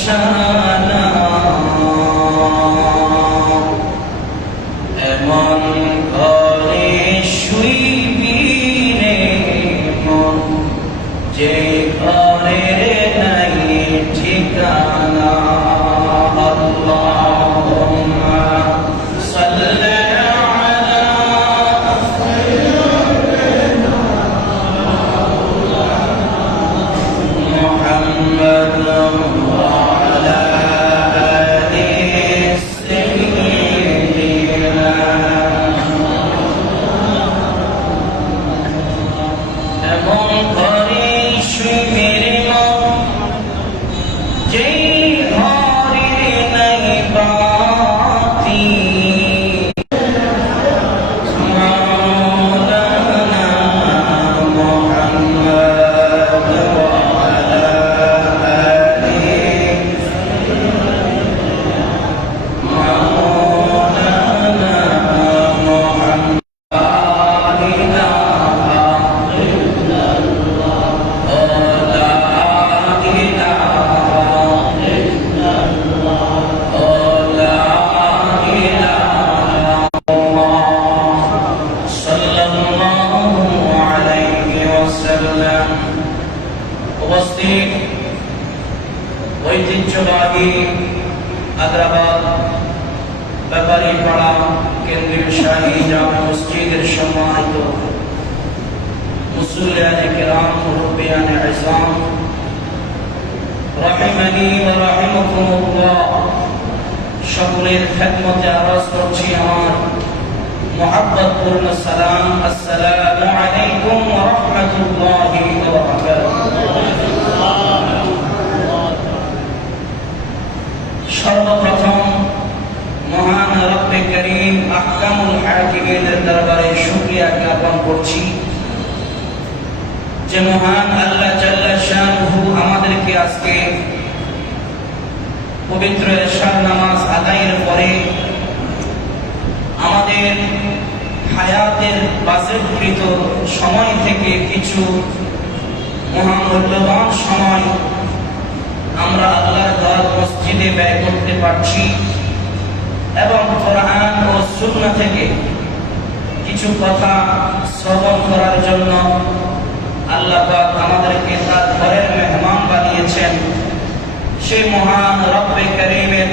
নিশানা এমন ঘরে শুইবি রে মন যে ঘরের নাই ঠিকানা। আল্লাহুম্মা সাল্লি আলা মুহাম্মাদ ওয়া আলা আলি সাইয়্যিদিনা। এমন ঘরে শুইবি রে মন যেই ঘরের নাই বাতি। মাওলানা মুহাম্মদ ওয়া আলা আলি মাওলানা মুহাম্মদ। উপস্থিত ঐতিহ্যবাহী আগ্রাবাদ ব্যাপারীপাড়া কেন্দ্রীয় শাহী জামে মসজিদের সম্মানিত মুসল্লিয়ানে কিরাম, মুরব্বিয়ানে ইসলাম, রাহিমানি ওয়া রাহিমাকুমুল্লাহ, সকলের খেদমতে আরজ করছি আমার মুহাব্বতপূর্ণ সালাম। আসসালামু আলাইকুম ওয়া রাহমাতুল্লাহি ওয়া বারাকাতুহু। সর্বপ্রথম মহান রব্বে করিম আহকামুল হাকিমের দরবারে শুকরিয়া জ্ঞাপন করছি যে মহান আল্লাহ জাল্লা শানুহু আমাদেরকে আজকে পবিত্র এশার নামাজ আদায়ের পরে আমাদের হায়াতের বাজেটকৃত সময় থেকে কিছু মহামূল্যবান সময় আমরা আল্লাহর ঘর মসজিদে ব্যয় করতে পারছি এবং কোরআন ও সুন্নাহ থেকে কিছু কথা শ্রবণ করার জন্য আল্লাহ পাক আমাদেরকে তার ঘরের মেহমান বানিয়েছেন। সেই মহান রব্বে করিমের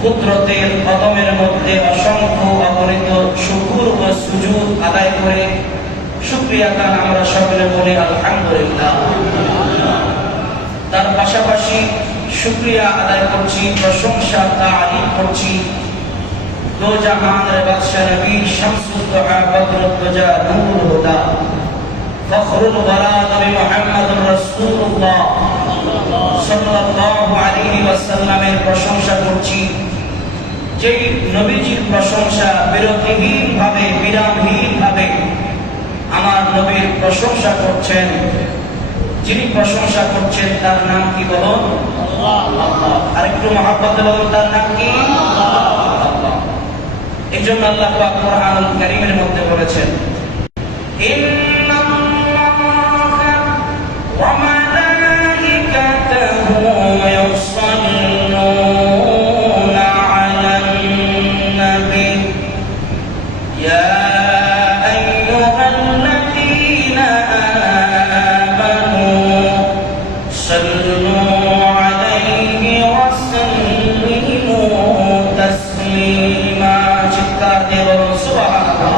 কুদরতের কদমের মধ্যে অসংখ্য অগণিত শুকর ও সুজুদ আদায় করে শুকরিয়া গান আমরা সকলে বলি আলহামদুলিল্লাহ। তার পাশাপাশি শুকরিয়া আদায় করছি, প্রশংসা তারিফ করছি দো জাহানের বাদশা নবী শামসুদ দুহা বদরুদ দুজা নূর হুদা ফখরুল ওয়ারা নবী মুহাম্মদুর রাসূলুল্লাহ সাল্লাল্লাহু আলাইহি ওয়াসাল্লামের প্রশংসা করছি, যেই নবীজির প্রশংসা বিরতিহীন ভাবে বিরামহীন ভাবে আমার নবীর প্রশংসা করছেন। যিনি প্রশংসা করছেন তার নাম কি বলুন? আল্লাহ। আরেকটু মহব্বতে বলুন তার নাম কি? আল্লাহ। এই জন্য আল্লাহ পাক কোরআনুল কারীমের মধ্যে বলেছেন ইন্নাল্লাহা ওয়া মালাইকাতাহু ইউসাল্লুনা আলান নবী ইয়া আইয়ুহাল্লাযীনা আমানু সাল্লু আলাইহি ওয়া সাল্লিমু তাসলিমা। চিৎকার দিয়ে বলুন সুবহানাল্লাহ।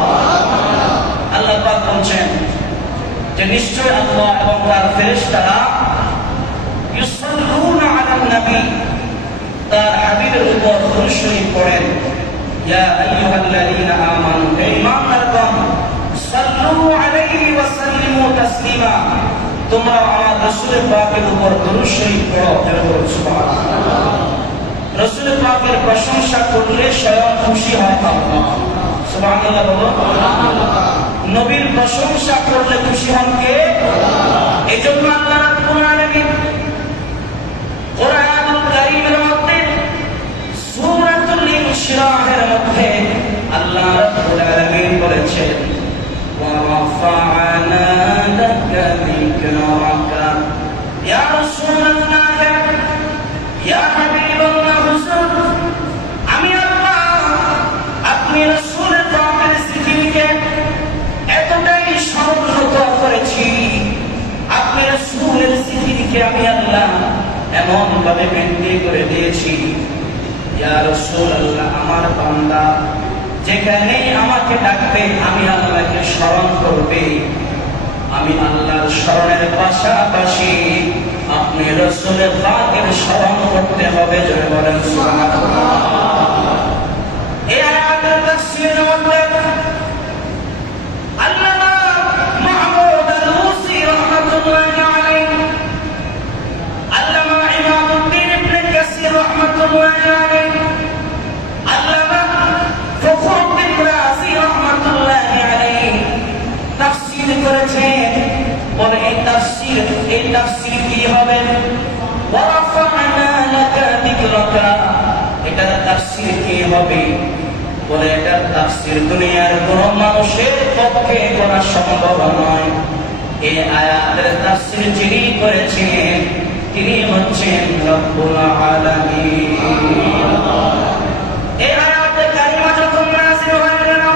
আল্লাহ পাক বলছেন যে নিশ্চয় আল্লাহ এবং তার ফেরেশতারা ইউসাল্লুনা আলান নবী, তার হাবিবের উপর দুরূদ শরীফ পড়েন। ইয়া আইয়ুহাল্লাযীনা আমানু, হে ঈমানদারগণ, সাল্লু আলাইহি ওয়া সাল্লিমু তাসলিমা, তোমরা আমার রাসূল পাকের উপর দুরূদ শরীফ পড়ো। সুবহানাল্লাহ। রাসূল পাকের প্রশংসা করলে স্বয়ং খুশি হয় আল্লাহ। সুবহানাল্লাহ বলো। নবীর প্রশংসা করলে খুশি হন কে? আল্লাহ। এজন্য আল্লাহ রাব্বুল আলামিন কোরআনুল কারীমের মধ্যে সূরাতুল ইনশিরাহের মধ্যে আল্লাহ রাব্বুল আলামিন বলেছেন ওয়া রাফা'না লাকা যিকরাকা ইয়া রাসূলুল্লাহ ইয়া তাফসীরকে আমি আল্লাহ এমন ভাবে বৃদ্ধি করে দিয়েছি, ইয়া রাসূলুল্লাহ, আমার বান্দা যেখানে আমাকে ডাকবে আমি আল্লাহকে স্মরণ করবে, আমি আল্লাহর স্মরণের পাশাপাশি আপনি রাসূলের পাকের স্মরণ করতে হবে। জয় বলেন সুবহানাল্লাহ। এই আয়াতের তাফসীরের মধ্যে আল্লামা মাহমুদ আল-লুসি রাহমাতুল্লাহি আলাইহি, আল্লামা ইমামউদ্দিন ইবনে কাসির রাহমাতুল্লাহি আলাইহি, আল্লামা ফখরুদ্দিন রাজি রাহমাতুল্লাহি আলাইহি তাফসীর করেছেন। বলে এই তাফসীর কি হবে? ওয়া রাফা'না লাকা যিকরাকা, এটার তাফসীর কি হবে? বলে এটার তাফসীর দুনিয়ার কোন মানুষের পক্ষে করা সম্ভব নয়। এই আয়াতের তাফসীর যিনি করেছেন তিনি হচ্ছেন রব্বুল আলামিন। এই আয়াতে কারিমা যখন নাযিল হলো,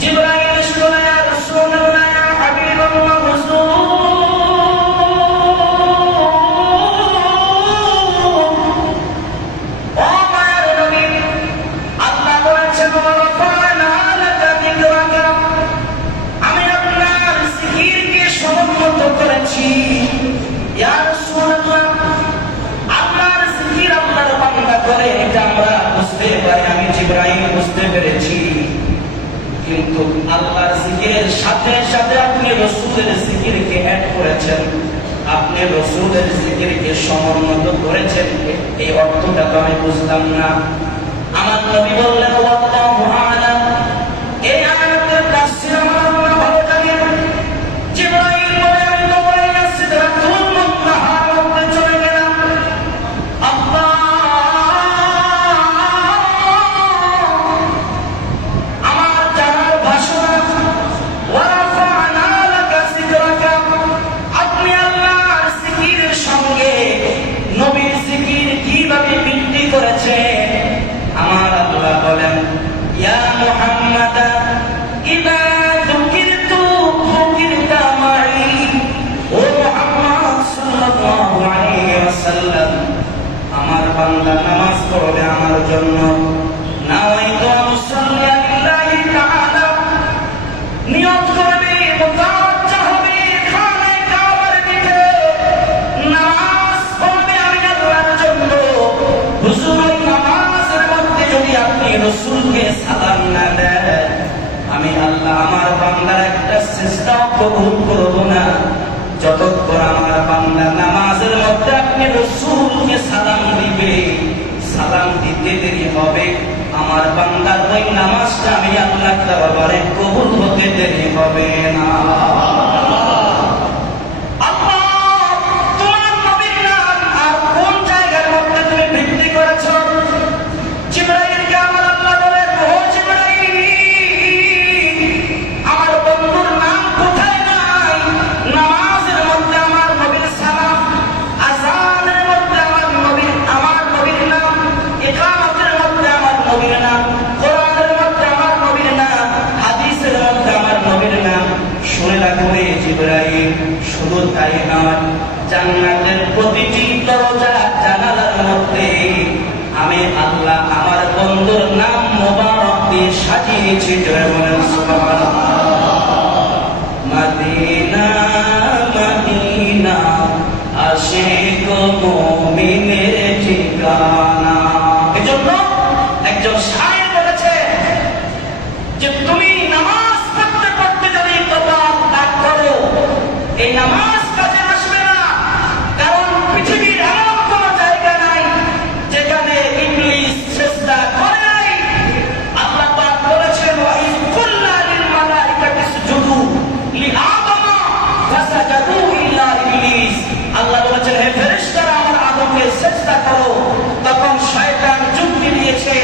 জিবরাইল এসে ইয়া রাসূলুল্লাহ, ইয়া হাবিবাল্লাহ, হুজুর, ও মায়ের নবী, আল্লাহ বলেছেন ওয়া রাফা'না লাকা যিকরাকা, আমি আপনার জিকিরকে সমুন্নত করেছি। ইয়া রাসূলুল্লাহ, আপনার জিকির আপনার বান্দা করে এটা আমরা বুঝতে পারি, আমি জিবরাইল বুঝতে পেরেছি। কিন্তু আল্লাহর জিকিরের সাথে সাথে আপনি রাসূলের জিকিরকে অ্যাড করেছেন, আপনি রাসূলের জিকিরকে সমুন্নত করেছেন, এই অর্থটা তো আমি বুঝলাম না। আমার নবী বললেন আল্লাহু আ'লাম। এই আয়াতের তাফসীর আমার আল্লাহ ভালো জানেন। জিবরাইল বলে আমি তো বলে সিদরাতুল মুনতাহার মধ্যে চলে গেলাম, আল্লাহ আমার জানার ভাষা ওয়া রাফা'না লাকা যিকরাকা, আপনি আল্লাহর জিকিরের সঙ্গে নবীর জিকির কিভাবে বৃদ্ধি করেছেন। আমার আল্লাহ বলেন ইয়া মুহাম্মাদ ইযা যুকিরতু যুকিরতা মাই, ও মুহাম্মদ সাল্লাল্লাহু আলাইহি ওয়াসাল্লাম, আমার বান্দা নামাজ পড়বে আমার জন্য, নাওয়াইতু মুসাল্লি লিল্লাহি তাআলা, নিয়ত করবে, মুতাওয়াজ্জিহ হবে খানে কাবার দিকে, নামাজ পড়বে আমি আল্লাহর জন্য। হুজুর, ওই নামাজের মধ্যে যদি আপনি রাসূলকে সালাম না দেন, আমি আল্লাহ আমার বান্দার একটা সিজদাও কবুল করব না। যতক্ষণ আমার বান্দা নামাজের মধ্যে আপনি রাসূলকে সালাম দিবে, সালাম দিতে দেরি হবে, আমার বান্দার ওই নামাজটা আমি আল্লাহর দরবারে কবুল হতে দেরি হবে না। আল্লাহ, তোমার নবীর নাম আর কোন জায়গার মধ্যে তুমি বৃদ্ধি করেছো? জিবরাইলকে আমার আল্লাহ বলেন, ও জিবরাইল, আমার বন্ধুর নাম কোথায় নাই? নামাজের মধ্যে আমার নবীর সালাম, আযানের মধ্যে আমার নবীর নাম, ইকামতের মধ্যে আমার নবীর নাম, কোরআনের মধ্যে আমার নবীর নাম, হাদিসের মধ্যে আমার নবীর নাম। শুনে রাখবে জিবরাইল, শুধু তাই নয়, জান্নাতের প্রতিটি দরজা জানালার মধ্যে আমি আল্লাহ আমার বন্ধুর নাম মোবারক দিয়ে সাজিয়েছি। জয় বলেন সুবহানাল্লাহ। মদিনা মদিনা আশিক মুমিনের ঠিকানা। এজন্য একজন শায়ের বলেছে যে তুমি নামাজ পড়তে পড়তে যদি কপাল দাগ করো, এই নামাজ কাজে আসবে না। কারণ পৃথিবীর এমন কোন জায়গা নাই যেখানে ইবলিস সিজদা করে নাই। আল্লাহ পাক বলেছেন ওয়া ইয কুল্লা লিল মালাইকাতি ইসজুদু লিআদম ফাসাজাদু ইল্লা ইবলিস। আল্লাহ বলেছেন হে ফেরেশতারা আমার আদমকে সিজদা করো, তখন শয়তান যুক্তি দিয়েছে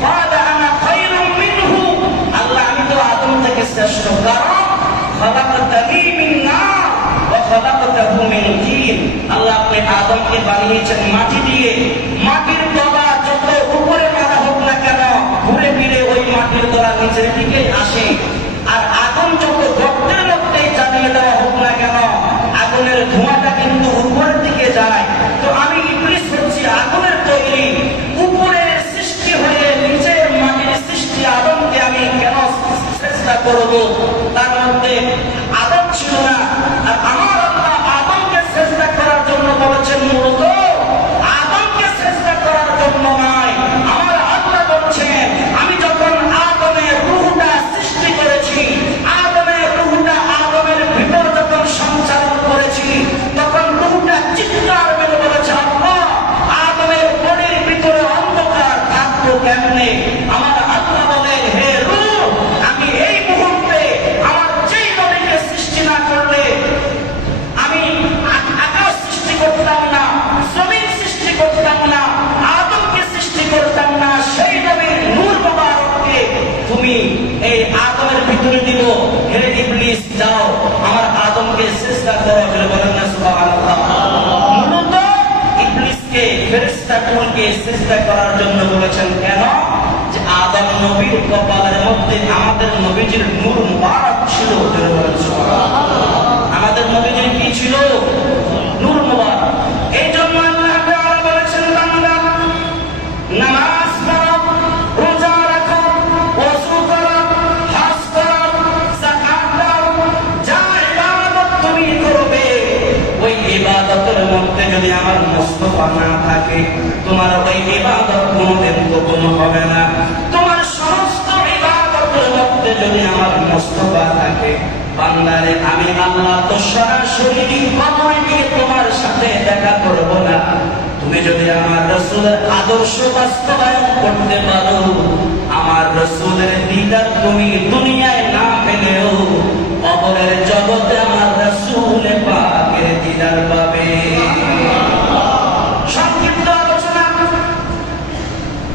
ক্বালা আনা খায়রুম মিনহু, আল্লাহ আমি তো আদম থেকে শ্রেষ্ঠ, কারণ খালাকতানি মিন নার ওয়া খালাকতাহু মিন তিন। আল্লাহ আপনি আদমকে বানিয়েছেন মাটি দিয়ে, মাটির তলা যত উপরে মারা হোক না কেন ঘুরে ফিরে ওই মাটির তলা নিচের দিকে আসে। আর আগুন যত গর্তের মধ্যে জ্বালিয়ে দেওয়া হোক না কেন, আগুনের ধোঁয়া ফেরেশতাগুলোকে সিজদা করার জন্য বলেছেন। কেন? যে আদম নবীর কপালের মধ্যে আমাদের নবীজির নূর মুবারক ছিল। আমাদের নবীজির কি ছিল? নূর মুবারক। এই জন্য আল্লাহ তাআলা বলেছেন, বান্দা নামাজ পড়ো, রোজা রাখো, ওযু করো, হজ করো, যাকাত দাও, যা ইবাদত তুমি করবে, ওই ইবাদতের মধ্যে যদি আমার মুস্তাফা না থাকে, তোমার ওই ইবাদত কোনোদিন কবুল হবে না। তোমার সমস্ত ইবাদতের মধ্যে যদি আমার মুস্তাফা থাকে, বান্দারে আমি আল্লাহ তো সরাসরি সময় নিয়ে তোমার সাথে দেখা করব না। তুমি যদি আমার রাসূলের আদর্শ বাস্তবায়ন করতে পারো, আমার রাসূলের দিদার তুমি দুনিয়ায় না পেলেও কবরের জগতে আমার রাসূল পাকের দিদার পাবে। সংক্ষিপ্ত আলোচনা,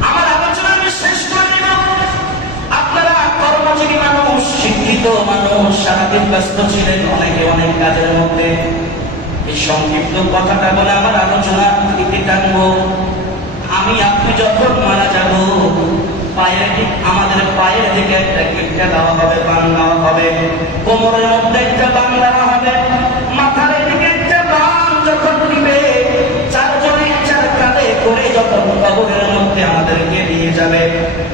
আমার আলোচনা আমি শেষ করে দেব। আপনারা কর্মজীবী মানুষ, শিক্ষিত মানুষ, সারাদিন ব্যস্ত ছিলেন অনেকে অনেক কাজের মধ্যে। এই সংক্ষিপ্ত কথাটা বলে আমার আলোচনা দিতে টানবো। আমি আপনি যখন মারা যাব, আমাদের পায়ের দিকে একটা গিট্টা দেওয়া হবে, বান দেওয়া হবে, কোমরের মধ্যে একটা বান দেওয়া হবে, মাথার দিকে একটা বান যখন নিবে, চারজনে চার কাঁধে করে যখন কবরের মধ্যে আমাদেরকে নিয়ে যাবে,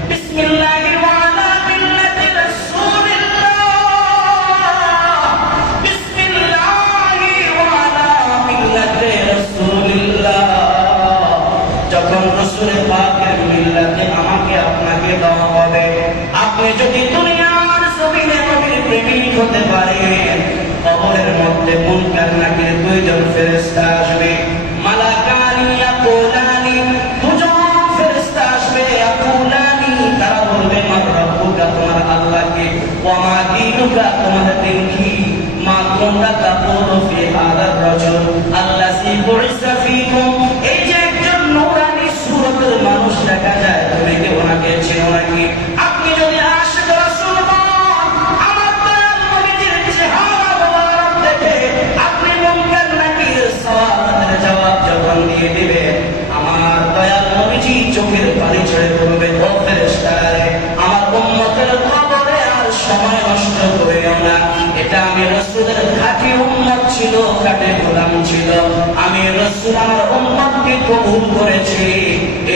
বিসমিল্লাহির ওয়ালা মিল্লাতি রাসূলিল্লাহ, বিসমিল্লাহি ওয়ালা মিল্লাতি রাসূলিল্লাহ। যখন রাসূলের পাকের মিল্লাতে আমাকে আপনাকে দেওয়া হবে, আপনি যদি দুনিয়ার জমিনে নবীর প্রেমিক হতে পারেন, কবরের মধ্যে মুনকার নাকির দুইজন ফেরেশতা আসবে, মালাকানি ইয়াকুলানি, দুজন ফেরেশতা আসবে, ইয়াকুলানি, তারা বলবে মান রাব্বুকা, তোমার আল্লাহ কে, ওয়া মা দীনুকা, তোমার দিন কি, মা কুনতা তাকুলু ফি হাদার রাজুল আল্লাযী বুইসা ফীকুম। এই যে একজন নূরানী সুরতের মানুষ দেখা যায়, তুমি কি ওনাকে চেনো নাকি? আপনি যদি আশিক রাসূল হন, আমার দয়াল নবীজির চেহারা মোবারক দেখে আপনি মুনকার নাকির সওয়ালের জবাব যখন দিয়ে দিবেন, আমার দয়াল নবীজি চোখের পানি ছেড়ে বলবে, ও ফেরেশতারা, আমার উম্মতের কবরে আর সময় নষ্ট করিও না। এটা আমি রাসূলের খাঁটি উম্মত ছিল, খাঁটি গোলাম ছিল। আমি রাসূল আমার উম্মতকে কবুল করেছি।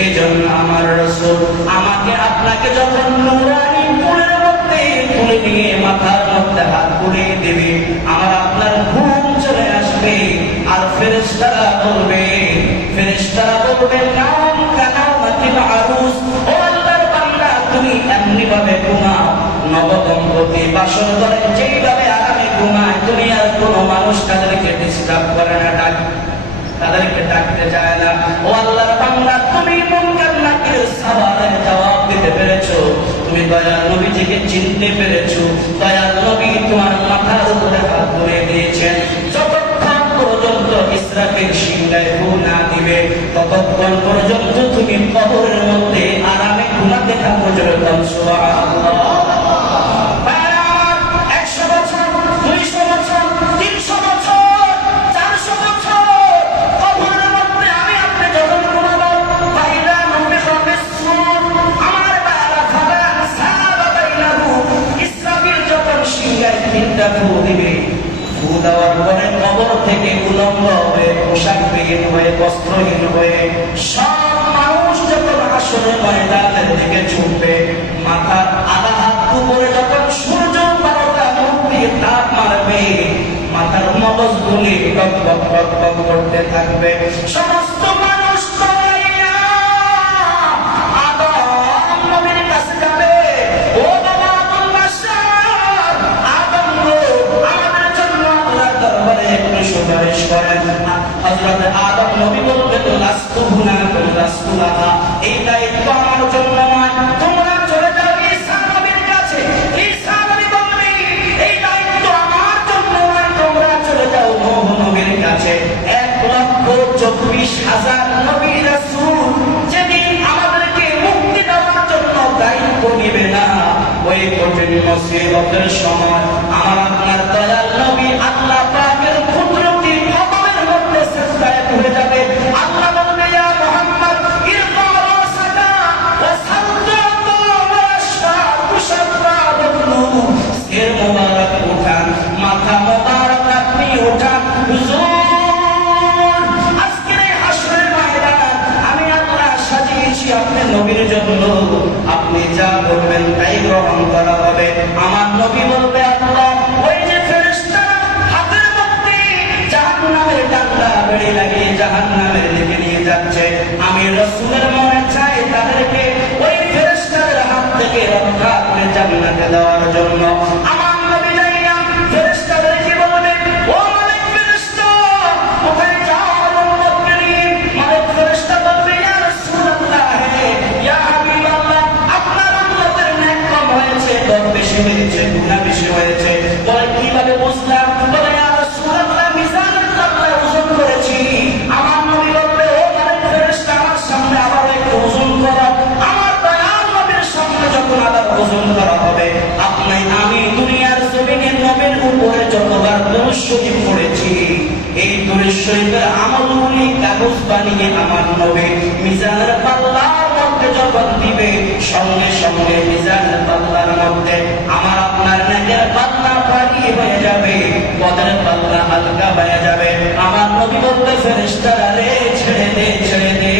এই জন্য আমার রাসূল আমাকে আপনাকে যখন নূরানী নূরের মধ্যে তুলে নিয়ে মাথার মধ্যে হাত বুলিয়ে দেবে, আমার আপনার ঘুম চলে আসবে। আর ফেরেশতারা বলবে, নাম কানামাতিল আরুস, ও আল্লাহর বান্দা, তুমি এমনি ভাবে ঘুমাও, নবদম্পতি বাসর ঘরে যেইভাবে আরামে ঘুমায়, দুনিয়ার কোনো মানুষ তাদেরকে ডিস্টার্ব করে না, তাদেরকে ডাকতে যায় না। ও আল্লাহর বান্দা, তুমি মুনকার নাকির সওয়ালের জবাব দিতে পেরেছো, তুমি দয়াল নবীজিকে চিনতে পেরেছো, দয়াল নবী তোমার মাথার উপরে হাত ধরে দিয়েছেন। যতক্ষণ পর্যন্ত ইসরাফিল সিংহায় ফু না দিবে, ততক্ষণ পর্যন্ত তুমি কবরের মধ্যে আরামে ঘুমাতে থাকো। জোরে সুবহানাল্লাহ। ফু দেওয়ার পরে কবর থেকে উলঙ্গ হয়ে, পোশাকবিহীন হয়ে, বস্ত্রহীন হয়ে সব মানুষ যখন হাসরের ময়দানের দিকে ছুটবে, মাথার আধা হাত উপরে যখন সূর্য 12টা মুখ দিয়ে তাপ মারবে, মাথার মগজগুলি টক টক টক টক করতে থাকবে। সমস্ত মানুষ আদম নবীর কাছে যাবে, ও বাবা আদম বাদশাহ, আদম গো, আমাদের জন্য আল্লাহর দরবারে একটু সুপারিশ করেন। হযরত আদম নবী বলবেন, লাস্তু হুনাকুম লাস্তু লাহা, এই দায়িত্ব আমার জন্য নয়, তোমরা চলে যাও ঈসা নবীর কাছে। ঈসা নবী বলবে, এই দায়িত্ব আমার জন্য নয়, তোমরা চলে যাও নূহ নবীর কাছে। 1,24,000 নবী রাসূল যেদিন আমাদেরকে মুক্তি দেওয়ার জন্য দায়িত্ব নেবে না, ওই কঠিন মুসিবতের সময় আমার আপনার দয়াল নবী আল্লাহ পাকের কুদরতি কদমের মধ্যে সিজদায় পড়ে যাবে। আল্লাহ বলবে, ইয়া মুহাম্মদ দিচ্ছি আপনি নবীর জন্য, আপনি যা বলবেন তাই গ্রহণ করা হবে। আমার নবী বলবে আল্লাহ ওই যে ফেরেশতারা হাতের মধ্যে জাহান্নামের ডান্ডা বেড়ি লাগিয়ে জাহান্নামের দিকে নিয়ে যাচ্ছে, আমি রাসূলের মনে চাই তাদেরকে ওই ফেরেশতাদের হাত থেকে রক্ষা করে জান্নাতে দেওয়ার জন্য। আমার নবী যাইয়া ফেরেশতাদেরকে বলবে, ও মালিক ফেরেশতা কোথায় যাও আমার উম্মতকে নিয়ে? মালিক ফেরেশতা বলবে, ইয়া রাসূলুল্লাহ ইয়া হাবিবাল্লাহ, আপনার উম্মতের নেক কম হয়েছে, দর বেশি হয়েছে, গুনাহ বেশি হয়েছে। বলে কিভাবে বুঝলাম? বলে ইয়া রাসূলুল্লাহ মিজানের পাল্লায় ওজন করেছি। আমার নবী বলবে, ও মালিক ফেরেশতা আমার সামনে আবার একটু ওজন করো। আমার দয়াল নবীর সামনে যখন আবার ওজন করা হবে, আমি দুনিয়ার জমিনে নবীর উপরে যতবার দুরূদ শরীফ পড়েছি, এই দুরূদ শরীফের আমলগুলি কাগজ বানিয়ে আমার নবী মিজানের পাল্লার মধ্যে যখন দিবে, সঙ্গে সঙ্গে মিজানের পাল্লার মধ্যে আমার আপনার নেকের পাল্লা ভারী হয়ে যাবে, বদরের পাল্লা হালকা হয়ে যাবে। আমার নবী বলতে ফেরেশতারা রে ছেড়ে দে, ছেড়ে দে,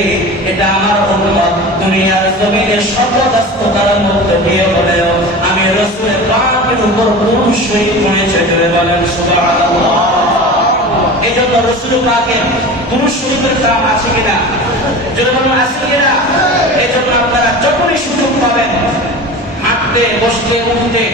এটা আমার উম্মত দুনিয়ার জমিনে সর্বদাস্ততার মধ্যে দিয়ে হলেও আমি রাসূলের পাকের উপর দুরূদ শরীফ পড়েছে। জোরে বলেন সুবহানাল্লাহ। এজন্য রাসূল পাকের দুরূদ শরীফের দাম আছে কিনা? জোরে বলেন আছে কিনা? এজন্য আপনারা যখনই সুযোগ পাবেন, হাঁটতে বসতে উঠতে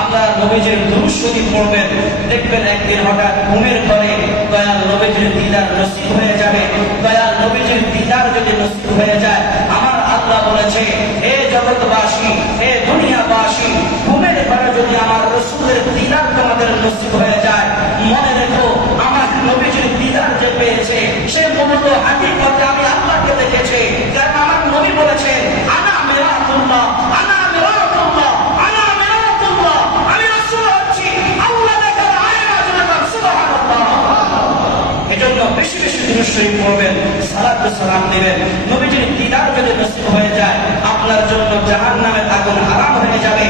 আপনারা নবীজির দুরূদ শরীফ পড়বেন, দেখবেন একদিন হঠাৎ ঘুমের ঘরে দয়াল নবীজির দিদার নসিব হয়ে যাবে। দয়াল নবীজির দিদার যদি নসিব হয়ে যায়, আমার আল্লাহ বলেছে, হে জগৎবাসী, হে দুনিয়াবাসী, ঘুমের ঘরে যদি আমার রাসূলের দিদার তোমাদের নসিব হয়ে যায়, মনে রেখো আমার নবীজির দিদার যে পেয়েছে সে মূলত হাকিকতে আমি আল্লাহকে দেখেছে। কারণ আমার নবী বলেছেন, আনা মিরাতুল্লাহ, আনা মিরাতুল্লাহ, আনা মিরাতুল্লাহ, আমি রাসূল হচ্ছি আল্লাহ দেখার আয়না। সুবহানাল্লাহ। এজন্য বেশি বেশি দুরূদ শরীফ পড়বেন, সালাত ও সালাম দিবেন। নবীজির দিদার যদি নসিব হয়ে যায়, আপনার জন্য জাহান্নামের আগুন হারাম হয়ে যাবে।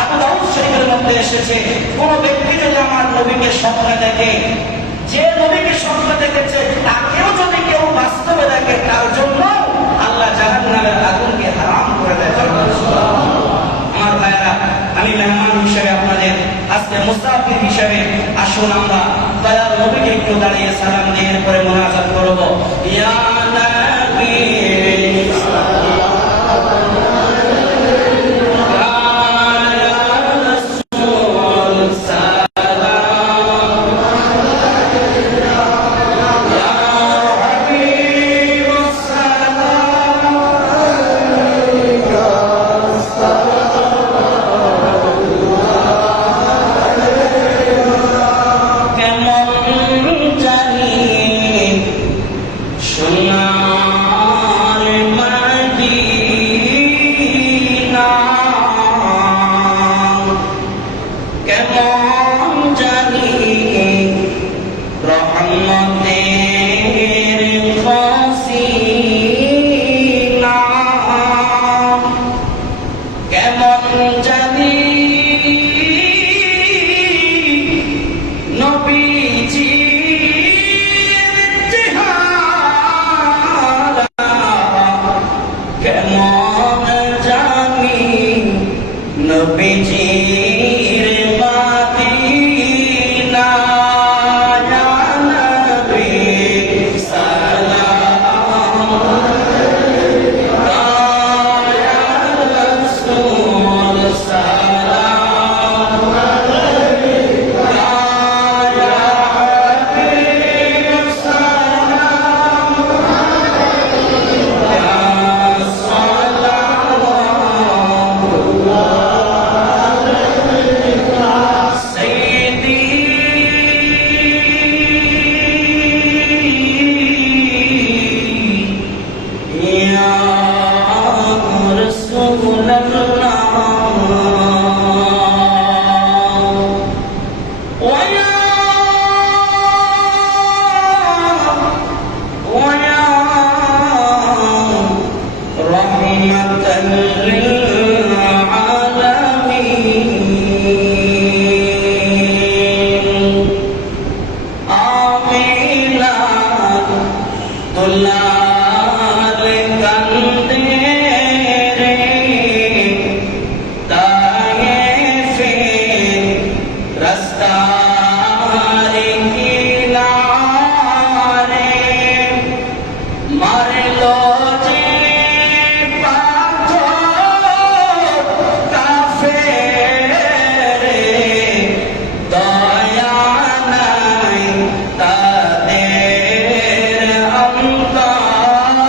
আবু দাউদ শরীফের মধ্যে এসেছে, কোন ব্যক্তি যদি আমার নবীকে স্বপ্নে দেখে, যে নবীকে স্বপ্নে দেখেছে তাকেও যদি কেউ বাস্তবে দেখে, তার জন্য আল্লাহ জাহান্নামের আগুনকে হারাম করে দেয়। আমার ভাইয়েরা, আমি মেহমান হিসেবে আপনাদের আজকে মুসাফির হিসেবে আসুন আমরা দয়াল নবীকে একটু দাঁড়িয়ে সালাম দিয়ে এরপরে মুনাজাত করব। ইয়া নবী কেমন জানি শোনা মারলো যে পাথর কাফেরে, দয়া নাই তাদের অন্তরে।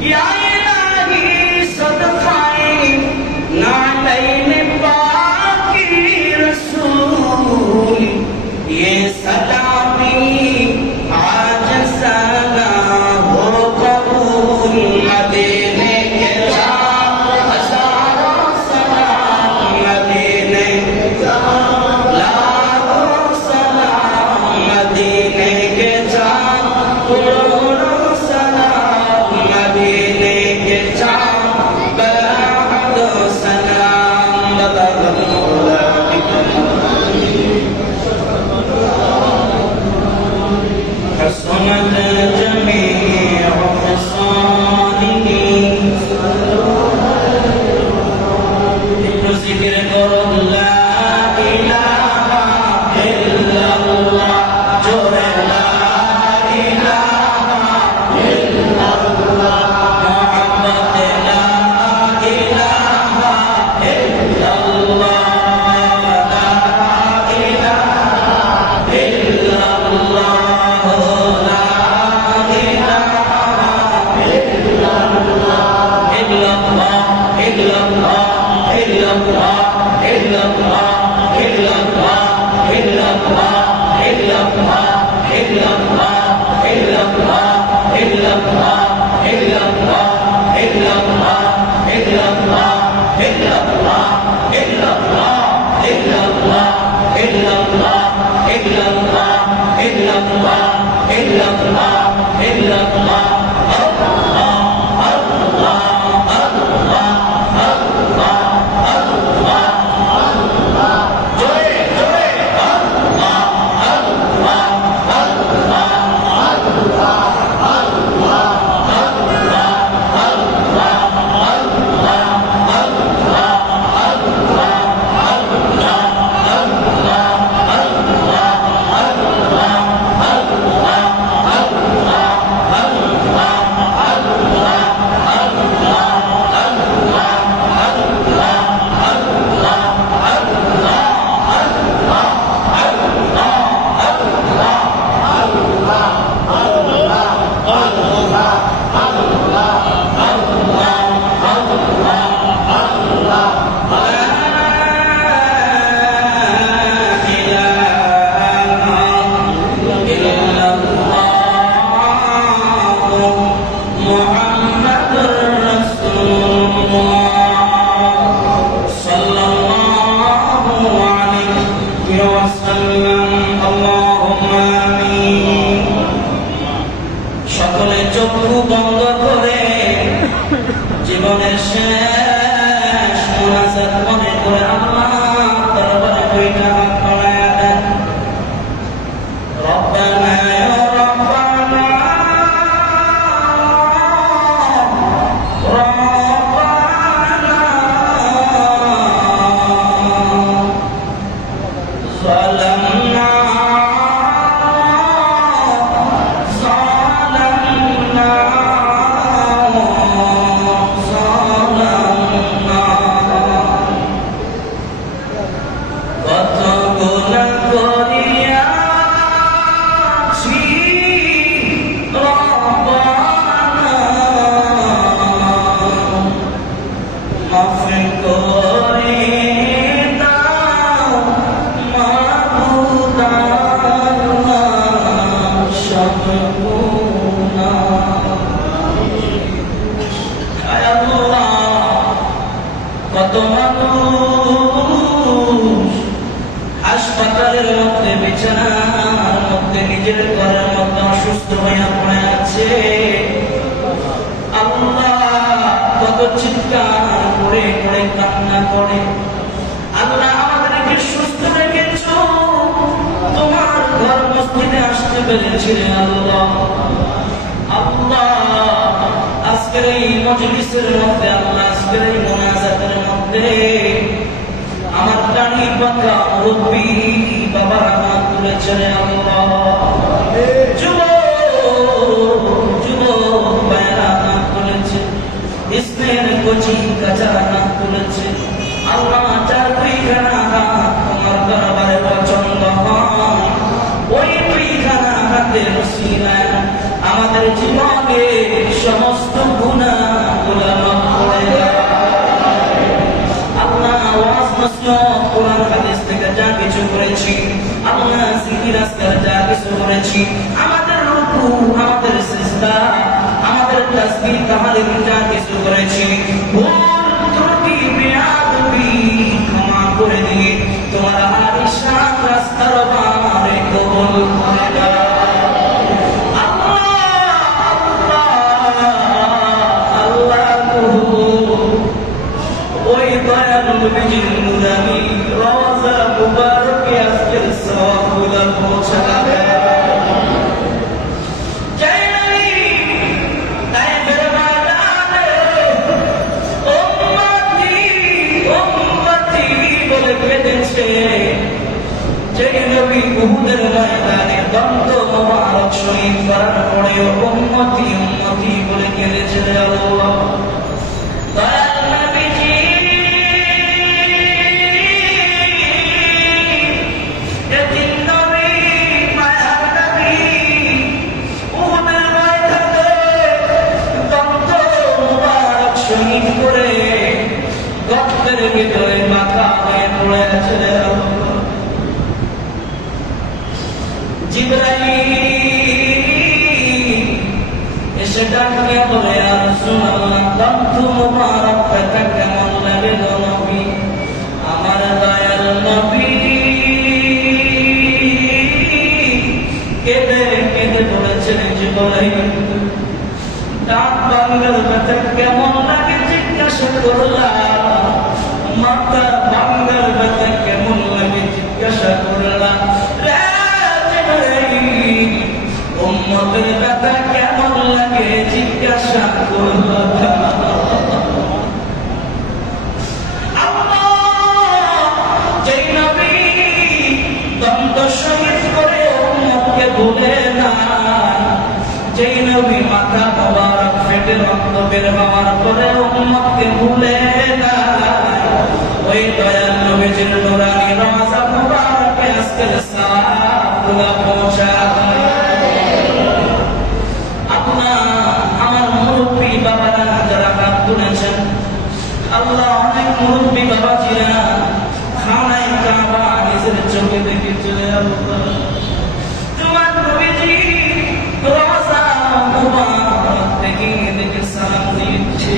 ইয়া নবী হাসপাতালের মধ্যে বিছানার মধ্যে নিজের ঘরের মধ্যে অসুস্থ হয়ে পড়ে আছে। আল্লাহ কত চিৎকার করে করে কান্না করে, আল্লাহ আমাদেরকে সুস্থ রেখেছো, তোমার ঘর মসজিদে আসতে পেরেছিলে আল্লাহ। আল্লাহ আজকের এই মজলিসের মধ্যে, আল্লাহ আজকের এই মোনাজাতের মধ্যে আমার টানি পাকা মুরব্বী বাবারা হাত তুলেছেন আল্লাহ। যুবক ভাইয়েরা হাত তুলেছে, ইসমের কচি কাচারা হাত তুলেছে। আল্লাহ যার দুইখানা হাত তোমার দরবারে পছন্দ হয়, ওই দুইখানা হাতের উসিলায় আমাদের জীবনে সমস্ত গুনাহগুলো মাফ করে দাও আল্লাহ। ওয়াজ নসিহত কোরআন হাদিস থেকে যা কিছু করেছি আল্লাহ, জিকির আজকার যা কিছু করেছি, আমাদের রুকু, আমাদের সিজদা, আমাদের তাসবিহ তাহলিল যা কিছু করেছি, ভুল ত্রুটি বেয়াদবি ক্ষমা করে দিয়ে তোমার আলিশান রাস্তার বারে কবুল করে দাও ওই দয়াল নবীজির নুরানি রওজা মুবারকে আজকের সওয়াবগুলো পৌঁছাবে। জয় নবী তাইফের ময়দানে উম্মতি উম্মতি বলে কেঁদেছে। জয় নবী উহুদের ময়দানে দন্ত মোবারক শহীদ করার পরেও উম্মতি উম্মতি বলে কেঁদেছে আল্লাহ। দয়াল নবীজি এতিম নবী, মায়ার নবী, উহুদের ময়দানে দন্ত মোবারক শহীদ করে রক্তের ভিতরে মাথা হয়ে পড়ে আছে আল্লাহ। জিবরাইল এসে ডাকে বলে, ইয়া রাসূলুল্লাহ, দন্ত মোবারকটা কেমন লাগে গো নবী? আমার দয়াল নবী কেঁদে কেঁদে বলেছেন, জিবরাইল দাঁত ভাঙার ব্যথা কেমন লাগে জিজ্ঞাসা করলাম, মাথা ভাঙার ব্যথা কেমন লাগে জিজ্ঞাসা করলাম, উম্মতের ব্যথা কেমন লাগে জিজ্ঞাসা করলাম। যেই নবী দন্ত শহীদ করে উম্মতকে ভুলে না, যেই নবী মাথা মোবারক ফেটে রক্ত বের হওয়ার পরে উম্মতকে ভুলে না, ওই দয়াল নবীজির নুরানি রওজা মুবারকে আজকের সওয়াবগুলো পৌঁছায়। আমার মুরব্বী বাবারা যারা হাত তুলেছেন আল্লাহ, অনেক মুরব্বী বাবাজিরা খানায় কাবা নিজের চোখে দেখেছে আল্লাহ। তোমার নবীজি রওজা মুবারক থেকে দেখে সালাম দিচ্ছে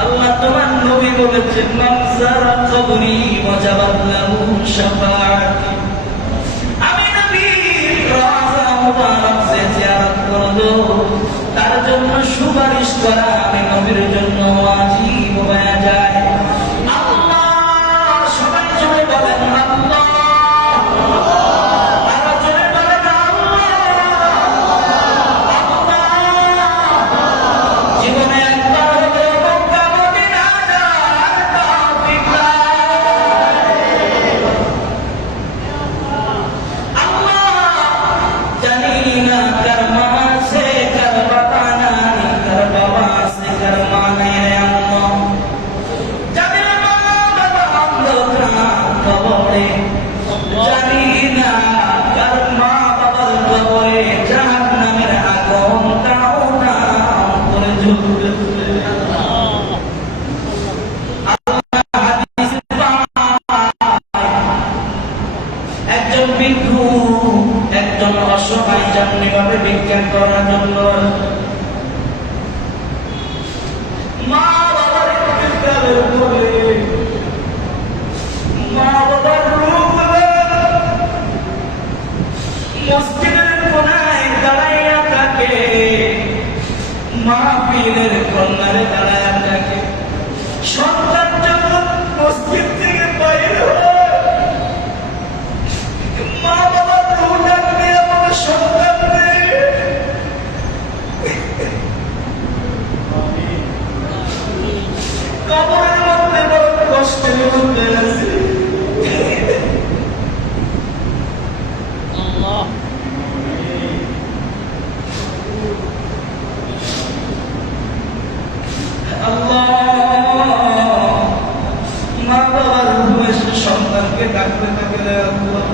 আল্লাহ। তোমার নবী বলেছেন, মান যারা কবরি ওয়াজাবাত লাহু শাফাআতি। আমি নবী রওজা মুবারক যে জিয়ারত করলো তার জন্য সুপারিশ করা আমি নবীর জন্য ওয়াজিব হয়ে যায়। আল্লাহ সবাই জোরে বলেন আল্লাহ, আরো জোরে বলেন আল্লাহ। জীবনে একবার হলেও মক্কা মদিনা যাওয়ার তৌফিক আল্লাহ। জানি না কার মা আছে, কার বাবা নাই, কার বাবা আছে, কার মা নাই রে আল্লাহ। যাদের মা বাবা অন্ধকার কবরে, জানি না কার মা বাবার কবরে জাহান্নামের আগুন তাও না করে জ্বলবে। একজন ভিক্ষু, একজন অসহায় যেমনি ভাবে ভিক্ষা করার জন্য মা বাবার ইন্তেকালের পরে মা বাবার রূপ কষ্টের মধ্যে আছি। আল্লাহ মা বাবার বয়সে সন্তানকে ডাকতে থাকে রে আল্লাহ।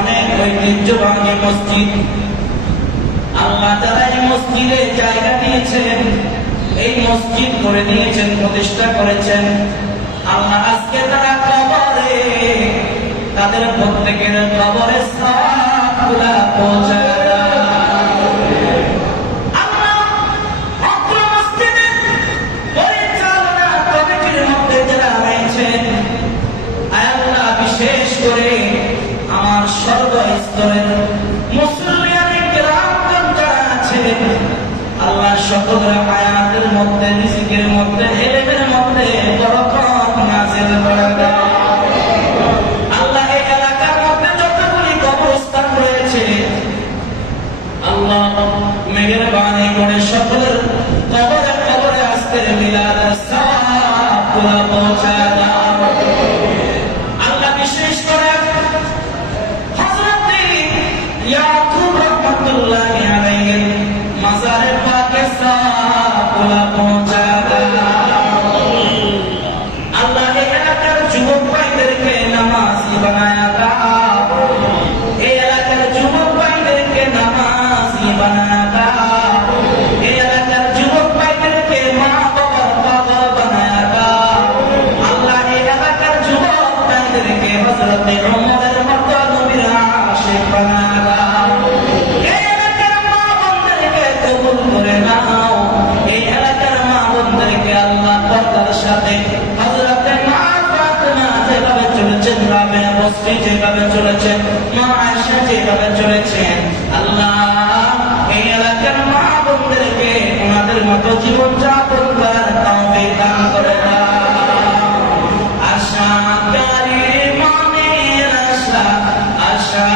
অনেক ঐতিহ্যবাহী মসজিদ। আল্লাহ তাআলা এই মসজিদে জায়গা দিয়েছেন, এই মসজিদ করে দিয়েছেন, প্রতিষ্ঠা করেছেন। আল্লাহ আজকে তারা কবরে, তাদের প্রত্যেকের কবরে সওয়াবগুলো পৌঁছায় সর্বস্তরের মুসলমানের কেরামগণ যারা আছেন, আল্লাহ সকলের হায়াতের মধ্যে, রিজিকের মধ্যে, ইলমের মধ্যে বরকত নাযিল করে দাও। আল্লাহ এই এলাকার মধ্যে যতগুলি কবরস্থান রয়েছে, আল্লাহ মেহেরবানি করে সকলের কবরে কবরে আজকের মিলাদের সওয়াবগুলো পৌঁছায় দাও। আল্লাহ বিশেষ করে ইয়াকুব রহমাতুল্লাহি আলাইহি মাজারে পাকে সওয়াবগুলো পৌঁছায় দাও। আল্লাহ এই এলাকার যুবক ভাইদেরকে নামাজি বানায়া দাও। এই এলাকার যুবক ভাইদেরকে নামাজি বানায়া দাও। এই এলাকার যুবক ভাইদেরকে মা বাবার বাবা বানায়া দাও। আল্লাহ এই এলাকার যুবক ভাইদেরকে হযরত ওমরের মতো নবীর আশিক বানায়া দাও। এই এলাকার মা বোনদেরকে কবুল করে নাও। এই এলাকার মা বোনদেরকে আল্লাহ পর্দার সাথে হযরত মা ফাতেমা যেভাবে চলেছেন, রাবেয়া বসরি যেভাবে চলেছেন, মা আয়েশা যেভাবে চলেছেন, আল্লাহ এই এলাকার মা বোনদেরকে ওনাদের মতো জীবন যাপন করার তৌফিক দান করে দাও। আশাকারী মনের আশা, আশা